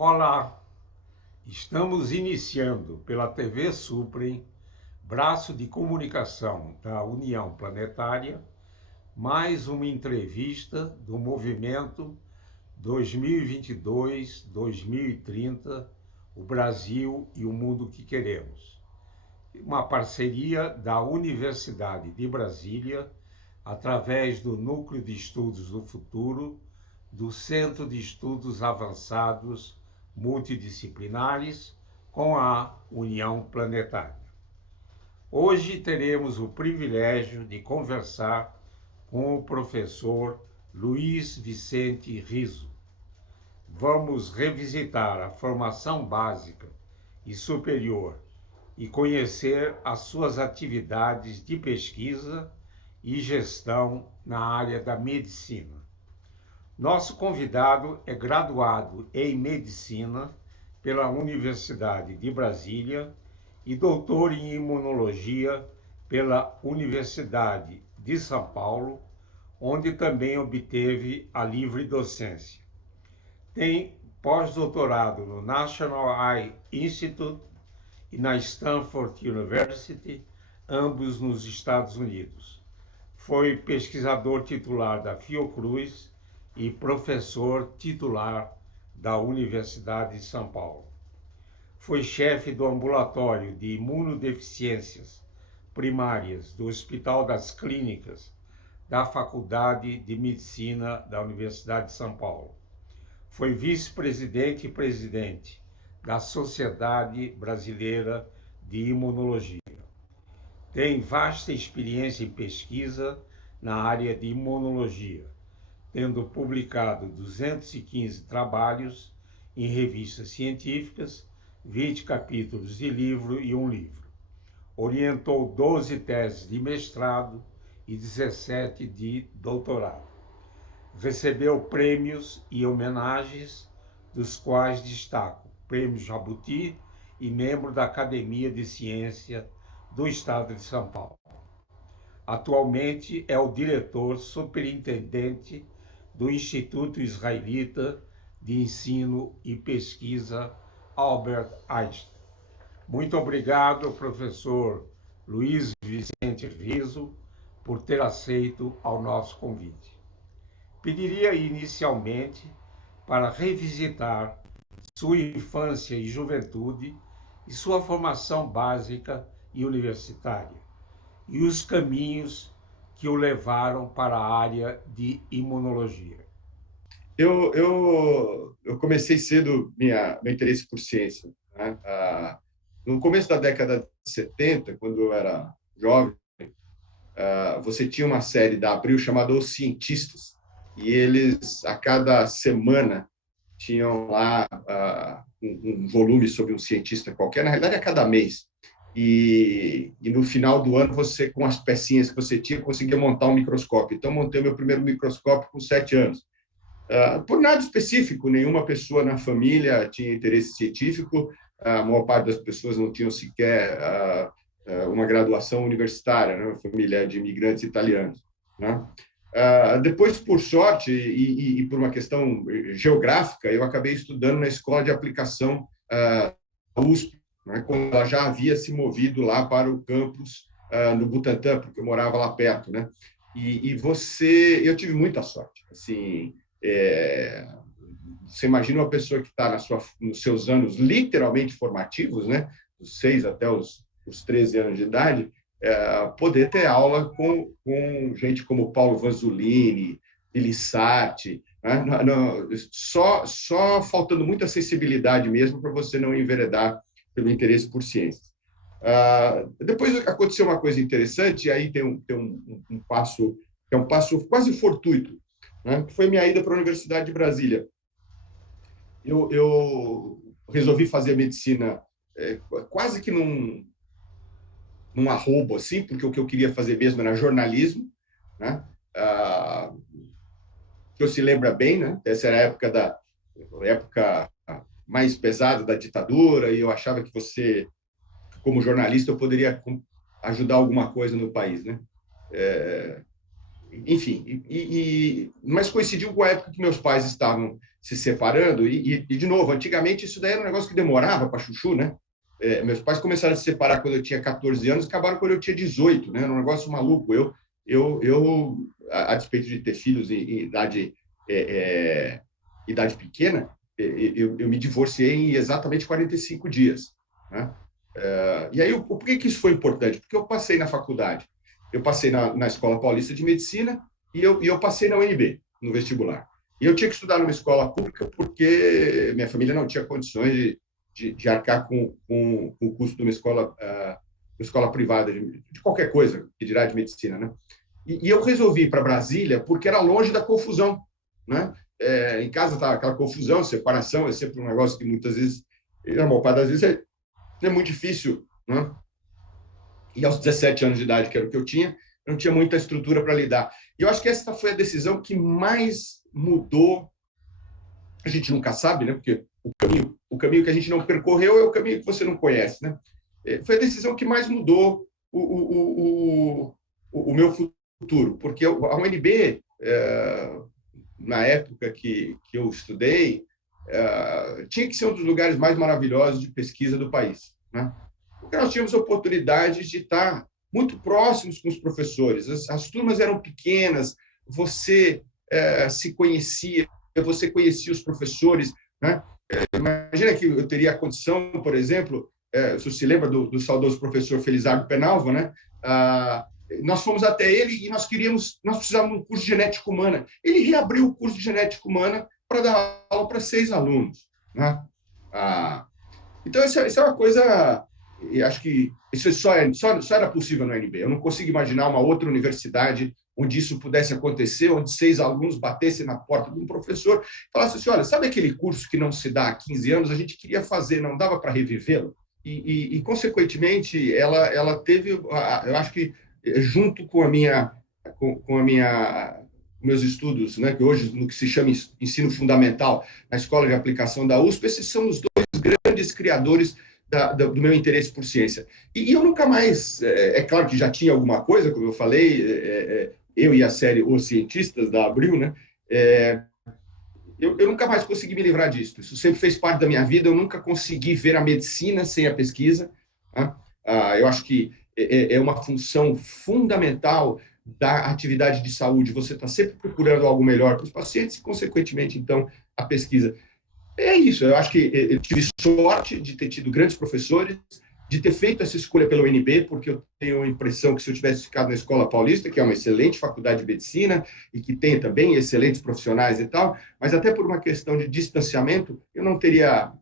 Olá, estamos iniciando pela TV Suprem, braço de comunicação da União Planetária, mais uma entrevista do movimento 2022-2030, o Brasil e o mundo que queremos. Uma parceria da Universidade de Brasília, através do Núcleo de Estudos do Futuro, do Centro de Estudos Avançados Multidisciplinares, com a União Planetária. Hoje teremos o privilégio de conversar com o professor Luiz Vicente Riso. Vamos revisitar a formação básica e superior e conhecer as suas atividades de pesquisa e gestão na área da medicina. Nosso convidado é graduado em Medicina pela Universidade de Brasília e doutor em Imunologia pela Universidade de São Paulo, onde também obteve a livre docência. Tem pós-doutorado no National Eye Institute e na Stanford University, ambos nos Estados Unidos. Foi pesquisador titular da Fiocruz e professor titular da Universidade de São Paulo. Foi chefe do ambulatório de imunodeficiências primárias do Hospital das Clínicas da Faculdade de Medicina da Universidade de São Paulo. Foi vice-presidente e presidente da Sociedade Brasileira de Imunologia. Tem vasta experiência em pesquisa na área de imunologia, tendo publicado 215 trabalhos em revistas científicas, 20 capítulos de livro e um livro. Orientou 12 teses de mestrado e 17 de doutorado. Recebeu prêmios e homenagens, dos quais destaco o Prêmio Jabuti e membro da Academia de Ciência do Estado de São Paulo. Atualmente é o diretor superintendente do Instituto Israelita de Ensino e Pesquisa Albert Einstein. Muito obrigado, professor Luiz Vicente Riso, por ter aceito ao nosso convite. Pediria inicialmente para revisitar sua infância e juventude e sua formação básica e universitária, e os caminhos que o levaram para a área de imunologia. Eu comecei cedo meu interesse por ciência, né? No começo da década de 70, quando eu era jovem, você tinha uma série da Abril chamada Os Cientistas, e eles, a cada semana, tinham lá um volume sobre um cientista qualquer, na realidade, a cada mês. E no final do ano, você, com as pecinhas que você tinha, conseguia montar um microscópio. Então, montei meu primeiro microscópio com 7 anos. Por nada específico, nenhuma pessoa na família tinha interesse científico, a maior parte das pessoas não tinham sequer uma graduação universitária, né? Uma família de imigrantes italianos, né? Depois, por sorte e por uma questão geográfica, eu acabei estudando na Escola de Aplicação da USP, né? Quando ela já havia se movido lá para o campus no Butantã, porque eu morava lá perto, né? Eu tive muita sorte, assim. Você imagina uma pessoa que está nos seus anos literalmente formativos, né, dos 6 até os 13 anos de idade, poder ter aula com gente como Paulo Vanzolini, Lissati, né? Só faltando muita sensibilidade mesmo para você não enveredar pelo interesse por ciências. Depois aconteceu uma coisa interessante, e aí tem um passo que é um passo quase fortuito, né? Que foi minha ida para a Universidade de Brasília. Eu resolvi fazer medicina quase que num arrobo, assim, porque o que eu queria fazer mesmo era jornalismo, né? Que eu se lembra bem, né? Essa era a época mais pesada da ditadura, e eu achava que como jornalista, eu poderia ajudar alguma coisa no país, né? enfim, mas coincidiu com a época que meus pais estavam se separando, de novo, antigamente isso daí era um negócio que demorava para chuchu, né? Meus pais começaram a se separar quando eu tinha 14 anos, acabaram quando eu tinha 18, né? Era um negócio maluco. A despeito de ter filhos em idade pequena, eu me divorciei em exatamente 45 dias, né? E aí, por que isso foi importante? Porque eu passei na faculdade, eu passei na Escola Paulista de Medicina e eu passei na UNB, no vestibular. E eu tinha que estudar numa escola pública porque minha família não tinha condições de arcar com o custo de uma escola privada, de qualquer coisa, que dirá de medicina, né? E eu resolvi ir para Brasília porque era longe da confusão, né? Em casa estava aquela confusão, separação, é sempre um negócio que muitas vezes, na maior parte das vezes, é muito difícil, né? E aos 17 anos de idade, que era o que eu tinha, eu não tinha muita estrutura para lidar. E eu acho que essa foi a decisão que mais mudou. A gente nunca sabe, né? Porque o caminho que a gente não percorreu é o caminho que você não conhece, né? Foi a decisão que mais mudou o meu futuro, porque a UNB, na época que eu estudei, tinha que ser um dos lugares mais maravilhosos de pesquisa do país, né? Porque nós tínhamos oportunidades de estar muito próximos com os professores. As turmas eram pequenas, você se conhecia, você conhecia os professores, né? Imagina que eu teria a condição, por exemplo, você se lembra do saudoso professor Felizardo Penalva, né? Nós fomos até ele e nós precisávamos de um curso de genética humana. Ele reabriu o curso de genética humana para dar aula para 6 alunos, né? Então, isso é uma coisa, e acho que isso só era possível no UNB. Eu não consigo imaginar uma outra universidade onde isso pudesse acontecer, onde 6 alunos batessem na porta de um professor e falassem assim, olha, sabe aquele curso que não se dá há 15 anos, a gente queria fazer, não dava para revivê-lo? Consequentemente, ela teve, eu acho que, junto com meus estudos, né, que hoje no que se chama ensino fundamental, na Escola de Aplicação da USP, esses são os dois grandes criadores do meu interesse por ciência. E eu nunca mais, claro que já tinha alguma coisa, como eu falei, eu e a série Os Cientistas, da Abril, né? Eu nunca mais consegui me livrar disso. Isso sempre fez parte da minha vida, eu nunca consegui ver a medicina sem a pesquisa, né? Eu acho que é uma função fundamental da atividade de saúde, você está sempre procurando algo melhor para os pacientes e, consequentemente, então, a pesquisa. É isso, eu acho que eu tive sorte de ter tido grandes professores, de ter feito essa escolha pela UNB, porque eu tenho a impressão que se eu tivesse ficado na Escola Paulista, que é uma excelente faculdade de medicina e que tem também excelentes profissionais e tal, mas até por uma questão de distanciamento, eu não teria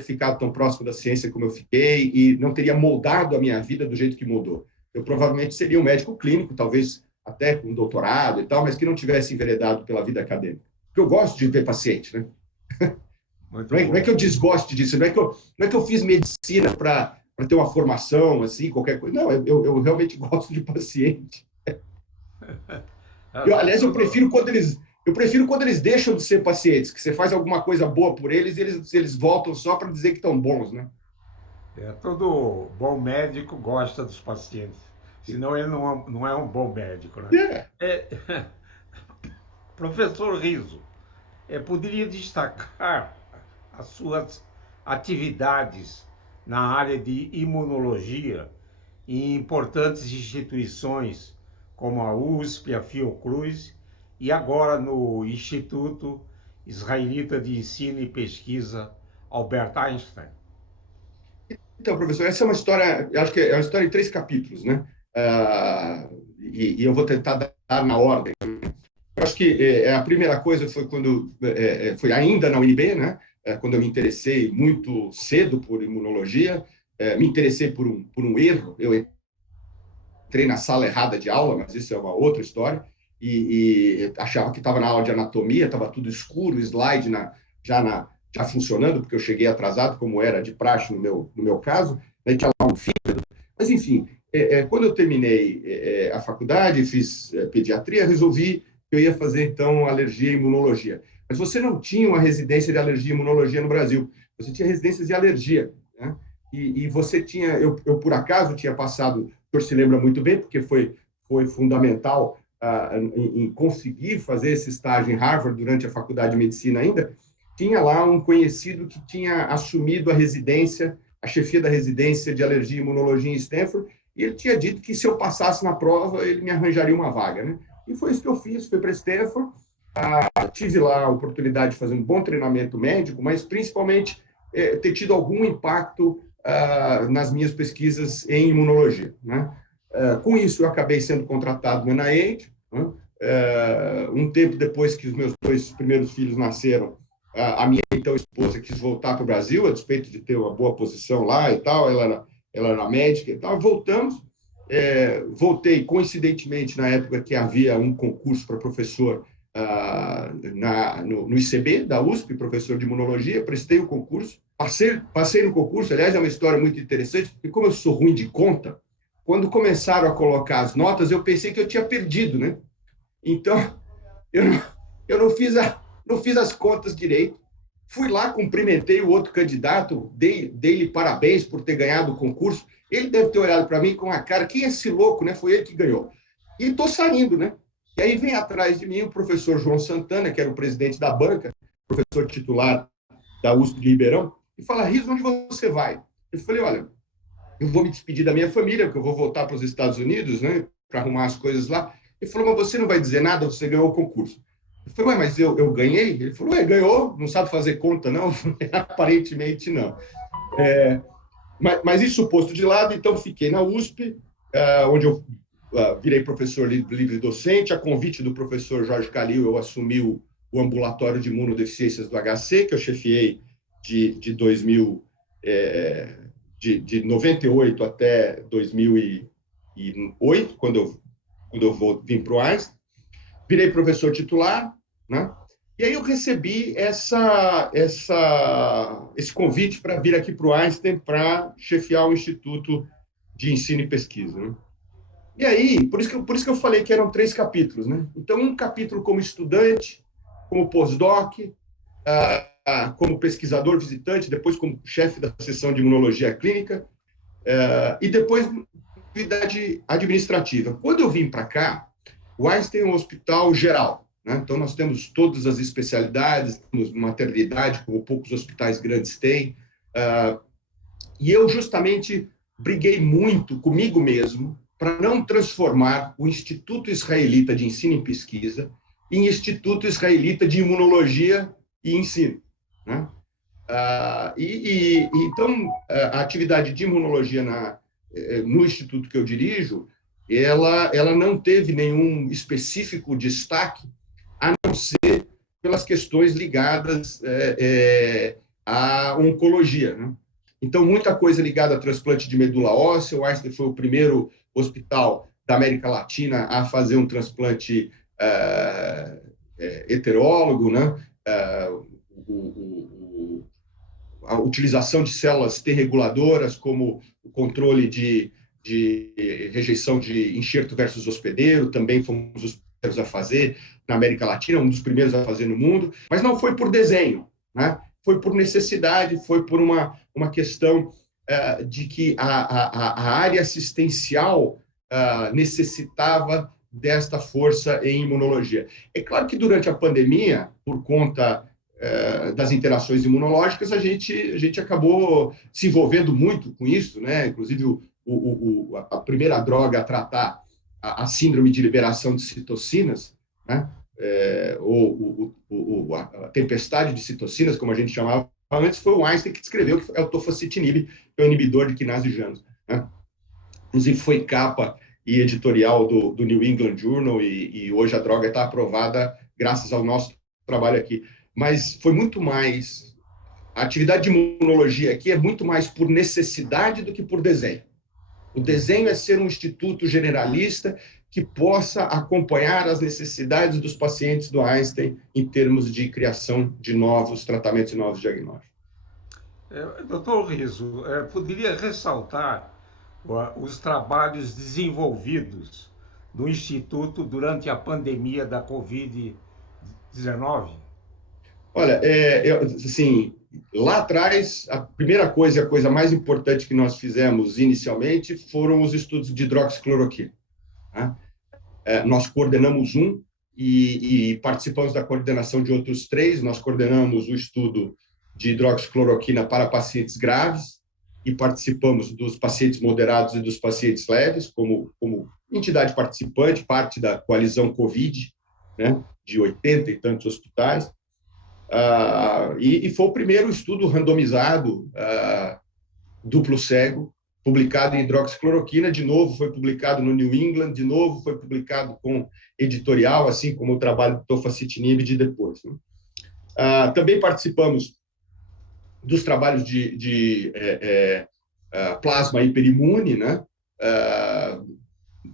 ficado tão próximo da ciência como eu fiquei e não teria moldado a minha vida do jeito que mudou. Eu provavelmente seria um médico clínico, talvez até com doutorado e tal, mas que não tivesse enveredado pela vida acadêmica. Porque eu gosto de ver paciente, né? Não é que eu desgoste disso, não é que eu fiz medicina para ter uma formação, assim, qualquer coisa. Não, eu realmente gosto de paciente. Aliás, eu prefiro quando eles deixam de ser pacientes, que você faz alguma coisa boa por eles e eles voltam só para dizer que estão bons, né? Todo bom médico gosta dos pacientes, senão ele não é um bom médico, né? Professor Riso, poderia destacar as suas atividades na área de imunologia em importantes instituições como a USP, a Fiocruz e agora no Instituto Israelita de Ensino e Pesquisa Albert Einstein. Então, professor, essa é uma história, eu acho que é uma história em 3 capítulos, né? E eu vou tentar dar na ordem. Eu acho que a primeira coisa foi quando foi ainda na UNB, né? Quando eu me interessei muito cedo por imunologia, me interessei por um erro. Eu entrei na sala errada de aula, mas isso é uma outra história, e achava que estava na aula de anatomia, estava tudo escuro, o slide já funcionando, porque eu cheguei atrasado, como era de praxe no meu caso, né, tinha lá um fígado. Mas, enfim, quando eu terminei a faculdade, fiz pediatria, resolvi que eu ia fazer, então, alergia e imunologia. Mas você não tinha uma residência de alergia e imunologia no Brasil, você tinha residências de alergia, né? E você tinha, eu por acaso tinha passado, o senhor se lembra muito bem, porque foi fundamental em conseguir fazer esse estágio em Harvard durante a faculdade de medicina ainda, tinha lá um conhecido que tinha assumido a chefia da residência de alergia e imunologia em Stanford, e ele tinha dito que se eu passasse na prova, ele me arranjaria uma vaga, né? E foi isso que eu fiz, fui para Stanford, tive lá a oportunidade de fazer um bom treinamento médico, mas principalmente ter tido algum impacto nas minhas pesquisas em imunologia, né? Com isso, eu acabei sendo contratado no NIH, né? Um tempo depois que os meus 2 primeiros filhos nasceram, a minha então esposa quis voltar para o Brasil, a despeito de ter uma boa posição lá e tal, ela era médica e tal, voltamos, voltei coincidentemente na época que havia um concurso para professor no ICB da USP, professor de imunologia, prestei o concurso, passei no concurso, aliás, é uma história muito interessante, porque como eu sou ruim de conta, quando começaram a colocar as notas, eu pensei que eu tinha perdido, né? Então, eu não fiz as contas direito. Fui lá, cumprimentei o outro candidato, dei-lhe parabéns por ter ganhado o concurso. Ele deve ter olhado para mim com a cara, quem é esse louco, né? Foi ele que ganhou. E estou saindo, né? E aí vem atrás de mim o professor João Santana, que era o presidente da banca, professor titular da USP de Ribeirão, e fala, Riso, onde você vai? Eu falei, olha, eu vou me despedir da minha família, porque eu vou voltar para os Estados Unidos, né, para arrumar as coisas lá. Ele falou, mas você não vai dizer nada, você ganhou o concurso. Eu falei, mas eu ganhei? Ele falou, ganhou, não sabe fazer conta, não? Aparentemente, não. Mas isso posto de lado, então fiquei na USP, onde eu virei professor livre docente. A convite do professor Jorge Calil, eu assumi o ambulatório de imunodeficiências do HC, que eu chefiei de 2000, de 98 até 2008, quando eu vim para o Einstein. Virei professor titular, né? E aí eu recebi esse convite para vir aqui para o Einstein para chefiar o Instituto de Ensino e Pesquisa, né? E aí, por isso que eu falei que eram 3 capítulos, né? Então, um capítulo como estudante, como pós-doc, como pesquisador visitante, depois como chefe da seção de imunologia clínica, e depois atividade administrativa. Quando eu vim para cá, o Einstein é um hospital geral, né? Então, nós temos todas as especialidades, temos maternidade, como poucos hospitais grandes têm, e eu justamente briguei muito comigo mesmo para não transformar o Instituto Israelita de Ensino e Pesquisa em Instituto Israelita de Imunologia e Ensino, né? Então, a atividade de imunologia no instituto que eu dirijo, ela não teve nenhum específico destaque, a não ser pelas questões ligadas à oncologia, né? Então, muita coisa ligada a transplante de medula óssea. O Einstein foi o primeiro hospital da América Latina a fazer um transplante heterólogo, né? A utilização de células T reguladoras como o controle de rejeição de enxerto versus hospedeiro, também fomos os primeiros a fazer na América Latina, um dos primeiros a fazer no mundo, mas não foi por desenho, né? Foi por necessidade, foi por uma questão de que a área assistencial necessitava desta força em imunologia. É claro que durante a pandemia, por conta das interações imunológicas, a gente acabou se envolvendo muito com isso, né? Inclusive, a primeira droga a tratar a síndrome de liberação de citocinas, né? Ou a tempestade de citocinas, como a gente chamava antes, foi o Einstein que descreveu, que é o tofacitinib, que é o inibidor de quinase de Janus, né? Inclusive, foi capa e editorial do New England Journal, e hoje a droga está aprovada graças ao nosso trabalho aqui. Mas foi muito mais... A atividade de imunologia aqui é muito mais por necessidade do que por desenho. O desenho é ser um instituto generalista que possa acompanhar as necessidades dos pacientes do Einstein em termos de criação de novos tratamentos e novos diagnósticos. Doutor Riso, poderia ressaltar os trabalhos desenvolvidos no Instituto durante a pandemia da Covid-19? Olha, assim, lá atrás, a primeira coisa, a coisa mais importante que nós fizemos inicialmente foram os estudos de hidroxicloroquina, né? nós coordenamos um e participamos da coordenação de outros 3. Nós coordenamos o estudo de hidroxicloroquina para pacientes graves e participamos dos pacientes moderados e dos pacientes leves, como entidade participante, parte da coalizão Covid, né, de 80 e tantos hospitais. E foi o primeiro estudo randomizado, duplo cego, publicado em hidroxicloroquina, de novo foi publicado no New England, de novo foi publicado com editorial, assim como o trabalho do tofacitinib de depois. Né? Também participamos dos trabalhos de plasma hiperimune, né?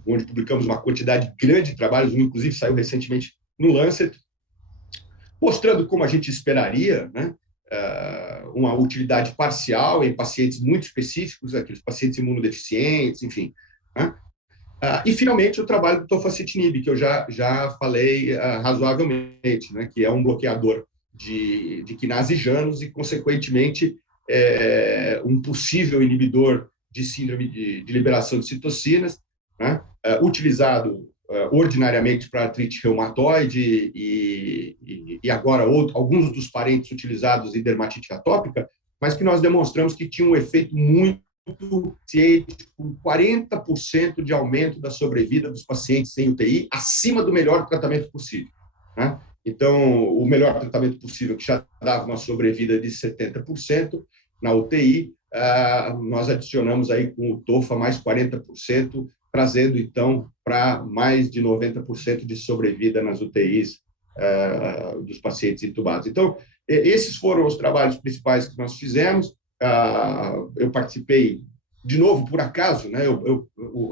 Onde publicamos uma quantidade grande de trabalhos, um inclusive saiu recentemente no Lancet, mostrando como a gente esperaria, né? Uma utilidade parcial em pacientes muito específicos, aqueles pacientes imunodeficientes, enfim. Né? E, finalmente, o trabalho do tofacitinib, que eu já falei razoavelmente, né? Que é um bloqueador de quinase Janus e, consequentemente, um possível inibidor de síndrome de liberação de citocinas, né? Utilizado ordinariamente para artrite reumatoide e agora alguns dos parentes utilizados em dermatite atópica, mas que nós demonstramos que tinha um efeito muito eficiente, com 40% de aumento da sobrevida dos pacientes sem UTI, acima do melhor tratamento possível. Né? Então, o melhor tratamento possível, que já dava uma sobrevida de 70% na UTI, nós adicionamos aí com o TOFA mais 40%, trazendo, então, para mais de 90% de sobrevida nas UTIs dos pacientes intubados. Então, esses foram os trabalhos principais que nós fizemos. Eu participei, de novo, por acaso, né?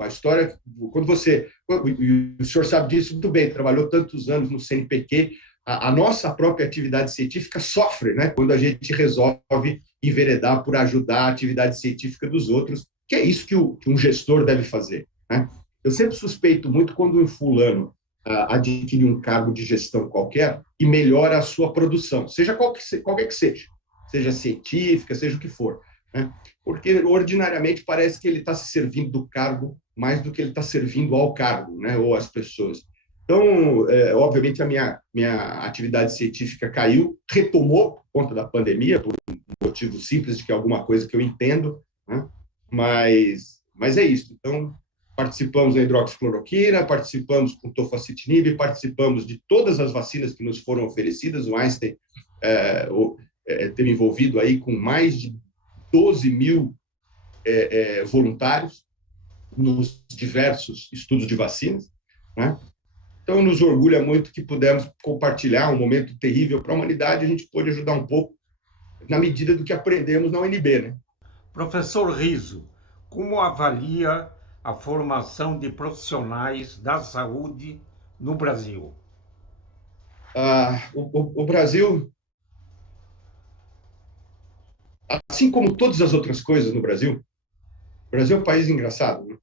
A história, quando o senhor sabe disso muito bem, trabalhou tantos anos no CNPq, a nossa própria atividade científica sofre, né? Quando a gente resolve enveredar por ajudar a atividade científica dos outros, que é isso que um gestor deve fazer. Né? Eu sempre suspeito muito quando um fulano adquire um cargo de gestão qualquer e melhora a sua produção, seja qualquer que seja científica, seja o que for. Né? Porque, ordinariamente, parece que ele está se servindo do cargo mais do que ele está servindo ao cargo, né? Ou às pessoas. Então, obviamente, a minha atividade científica caiu, retomou por conta da pandemia, por um motivo simples de que é alguma coisa que eu entendo, né? Mas é isso. Então, participamos da hidroxicloroquina, participamos com tofacitinib, participamos de todas as vacinas que nos foram oferecidas. O Einstein teve envolvido aí com mais de 12 mil voluntários nos diversos estudos de vacinas, né? Então, nos orgulha muito que pudemos compartilhar um momento terrível para a humanidade. A gente pôde ajudar um pouco na medida do que aprendemos na UNB, né? Professor Riso, como avalia a formação de profissionais da saúde no Brasil? O Brasil, assim como todas as outras coisas no Brasil, o Brasil é um país engraçado. Né?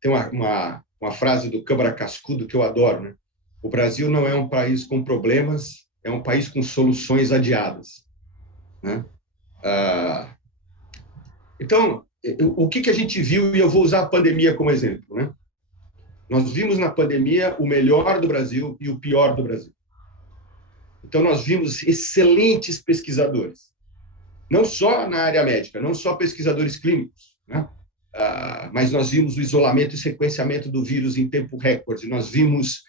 Tem uma frase do Câmara Cascudo que eu adoro, né? O Brasil não é um país com problemas, é um país com soluções adiadas. Né? Então, o que a gente viu, e eu vou usar a pandemia como exemplo, né? Nós vimos na pandemia o melhor do Brasil e o pior do Brasil. Então, nós vimos excelentes pesquisadores, não só na área médica, não só pesquisadores clínicos, né? Mas nós vimos o isolamento e sequenciamento do vírus em tempo recorde, nós vimos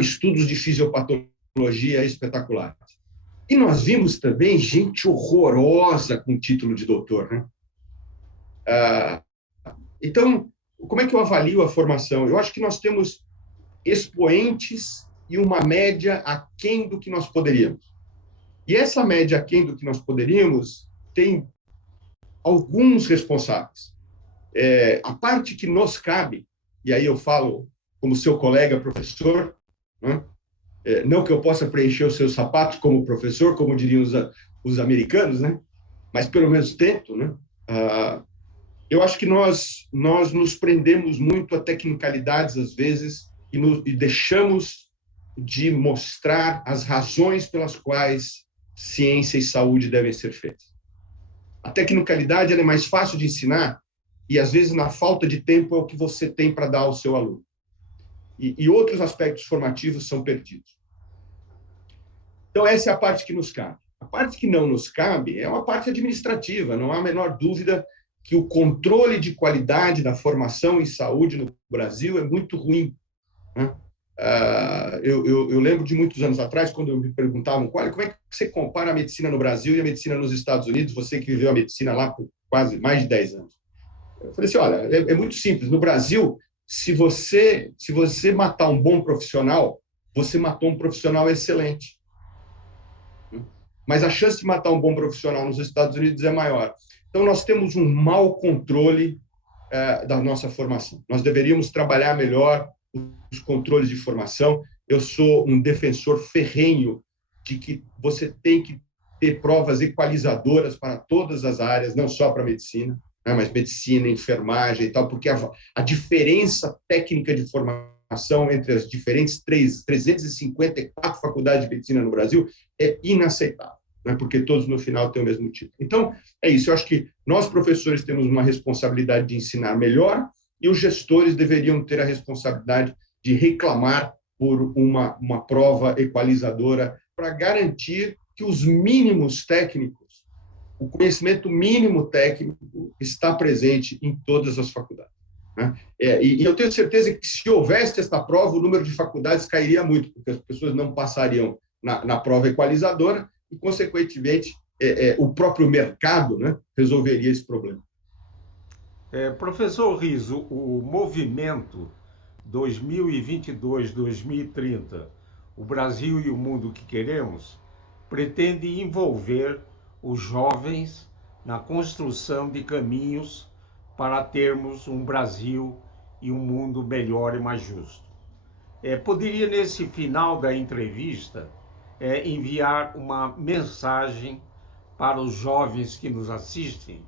estudos de fisiopatologia espetaculares. E nós vimos também gente horrorosa com título de doutor, né? Então, como é que eu avalio a formação? Eu acho que nós temos expoentes e uma média aquém do que nós poderíamos. E essa média aquém do que nós poderíamos tem alguns responsáveis. A parte que nos cabe, e aí eu falo como seu colega professor, né? Não que eu possa preencher os seus sapatos como professor, como diriam os americanos, né? Mas pelo menos tento, né? Eu acho que nós nos prendemos muito a tecnicalidades, às vezes, e deixamos de mostrar as razões pelas quais ciência e saúde devem ser feitas. A tecnicalidade ela é mais fácil de ensinar e, às vezes, na falta de tempo, é o que você tem para dar ao seu aluno. e outros aspectos formativos são perdidos. Então, essa é a parte que nos cabe. A parte que não nos cabe é uma parte administrativa. Não há a menor dúvida que o controle de qualidade da formação em saúde no Brasil é muito ruim, né? Eu lembro de muitos anos atrás, quando me perguntavam como é que você compara a medicina no Brasil e a medicina nos Estados Unidos, você que viveu a medicina lá por quase mais de 10 anos. Eu falei assim, olha, é muito simples. No Brasil, se você matar um bom profissional, você matou um profissional excelente. Mas a chance de matar um bom profissional nos Estados Unidos é maior. Então, nós temos um mau controle da nossa formação. Nós deveríamos trabalhar melhor os controles de formação. Eu sou um defensor ferrenho de que você tem que ter provas equalizadoras para todas as áreas, não só para a medicina, né, mas medicina, enfermagem e tal, porque a diferença técnica de formação entre as diferentes 354 faculdades de medicina no Brasil é inaceitável, né, porque todos no final têm o mesmo título. Então, é isso. Eu acho que nós, professores, temos uma responsabilidade de ensinar melhor e os gestores deveriam ter a responsabilidade de reclamar por uma prova equalizadora para garantir que os mínimos técnicos, o conhecimento mínimo técnico está presente em todas as faculdades, né? E eu tenho certeza que se houvesse esta prova, o número de faculdades cairia muito, porque as pessoas não passariam na prova equalizadora e, consequentemente, o próprio mercado, né, resolveria esse problema. Professor Riso, o movimento 2022-2030, o Brasil e o mundo que queremos, pretende envolver os jovens na construção de caminhos para termos um Brasil e um mundo melhor e mais justo. Poderia, nesse final da entrevista, enviar uma mensagem para os jovens que nos assistem?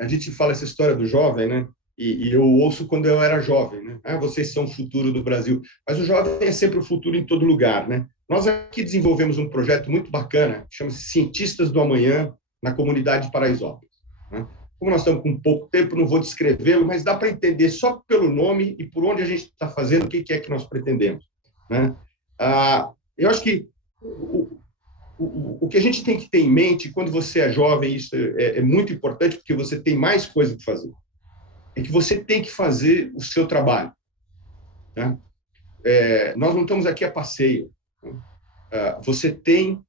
A gente fala essa história do jovem, né? E eu ouço quando eu era jovem, né? Vocês são o futuro do Brasil. Mas o jovem é sempre o futuro em todo lugar, né? Nós aqui desenvolvemos um projeto muito bacana, chama-se Cientistas do Amanhã, na comunidade de Paraisópolis, né? Como nós estamos com pouco tempo, não vou descrevê-lo, mas dá para entender só pelo nome e por onde a gente está fazendo, o que é que nós pretendemos, né? Eu acho que o que a gente tem que ter em mente quando você é jovem, isso é muito importante, porque você tem mais coisa para fazer, é que você tem que fazer o seu trabalho, né? Nós não estamos aqui a passeio, né? Você tem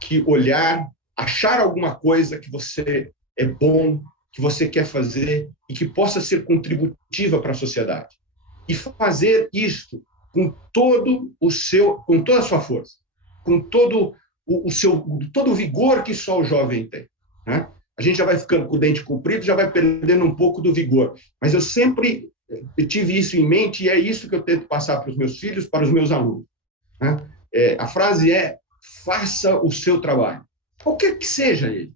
que olhar, achar alguma coisa que você é bom, que você quer fazer e que possa ser contributiva para a sociedade. E fazer isto com toda a sua força, com todo o vigor que só o jovem tem, né? A gente já vai ficando com o dente comprido, já vai perdendo um pouco do vigor. Mas eu sempre tive isso em mente e é isso que eu tento passar para os meus filhos, para os meus alunos, né? A frase é: faça o seu trabalho. Qualquer que seja ele.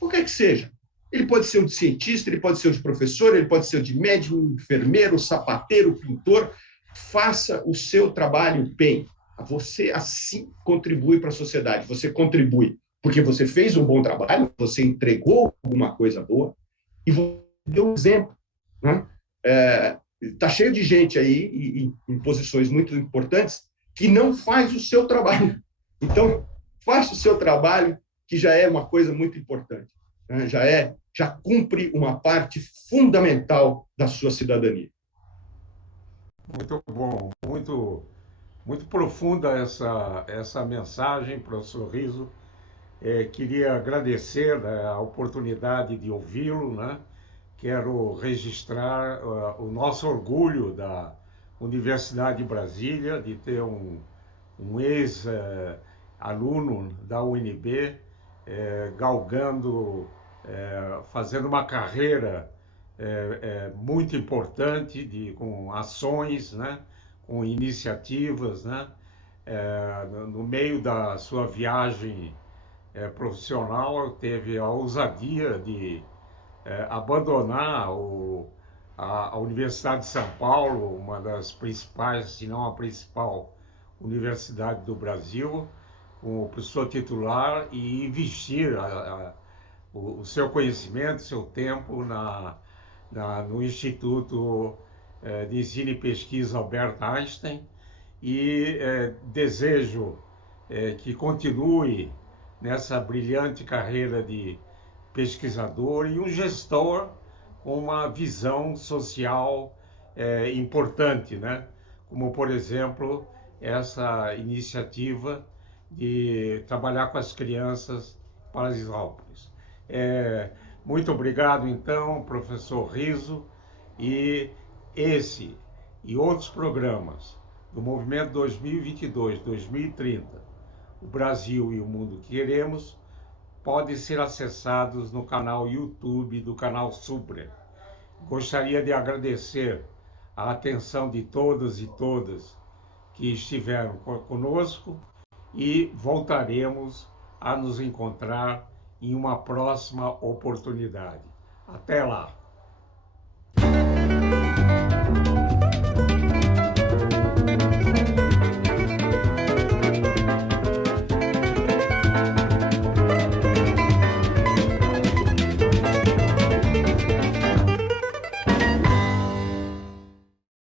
Qualquer que seja. Ele pode ser o de cientista, ele pode ser o de professor, ele pode ser o de médico, enfermeiro, sapateiro, pintor. Faça o seu trabalho bem. Você assim contribui para a sociedade. Você contribui porque você fez um bom trabalho, você entregou alguma coisa boa e você deu um exemplo, né? Tá cheio de gente aí em posições muito importantes que não faz o seu trabalho. Então, faça o seu trabalho, que já é uma coisa muito importante, né? Já cumpre uma parte fundamental da sua cidadania. Muito bom, muito profunda essa mensagem, professor Riso. Queria agradecer, né, a oportunidade de ouvi-lo, né? Quero registrar o nosso orgulho da Universidade de Brasília, de ter um ex-aluno da UNB, galgando, fazendo uma carreira muito importante, com ações, né, com iniciativas, né, no meio da sua viagem profissional, teve a ousadia de abandonar a Universidade de São Paulo, uma das principais, se não a principal universidade do Brasil, como professor titular, e investir o seu conhecimento, seu tempo no Instituto de ensino e pesquisa Albert Einstein e desejo que continue nessa brilhante carreira de pesquisador e um gestor com uma visão social importante, né? Como, por exemplo, essa iniciativa de trabalhar com as crianças Paraisópolis. Muito obrigado, então, professor Riso, e esse e outros programas do Movimento 2022-2030, o Brasil e o Mundo que Queremos, podem ser acessados no canal YouTube do canal Subre. Gostaria de agradecer a atenção de todas e todas que estiveram conosco e voltaremos a nos encontrar em uma próxima oportunidade. Até lá!